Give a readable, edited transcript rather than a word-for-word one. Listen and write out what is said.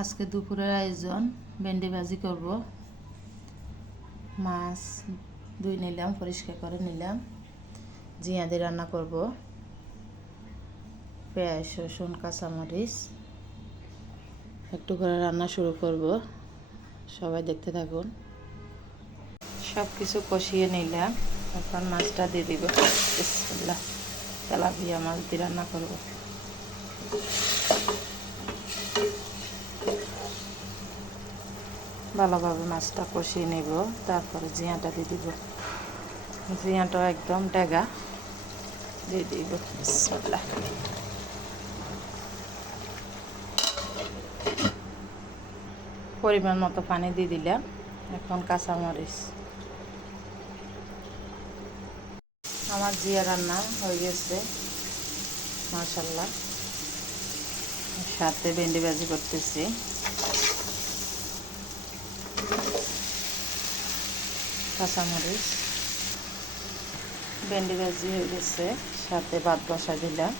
আজকে দুপুরের আয়োজন ভেন্ডি ভাজি করব। মাছ ধুই নিলাম, পরিষ্কার করে নিলাম, জিয়া দিয়ে রান্না করব। পেঁয়াজ, রসুন, কাঁচামরিচ একটু করে রান্না শুরু করব। সবাই দেখতে থাকুন। সব কিছু কষিয়ে নিলাম, এখন মাছটা দিয়ে দিব। বিসমিল্লাহ। তেলাপিয়া মাছ দিয়ে রান্না করব। ভালোভাবে মাছটা কষিয়ে নেব, তারপরে জিয়াটা দিয়ে দিব। জিয়াটা একদম ডেগা দিয়ে দিব। বিসমিল্লাহ। পরিমাণ মতো পানি দিয়ে দিলাম। এখন কাঁচামরিচ। আমার জিয়া রান্না হয়ে গেছে মাশাআল্লাহ। সাথে ভেন্ডি ভাজি করতেছি। কাঁচামরিচ, ভেন্ডি ভাজি হয়ে গেছে, সাথে ভাত বসা দিলাম।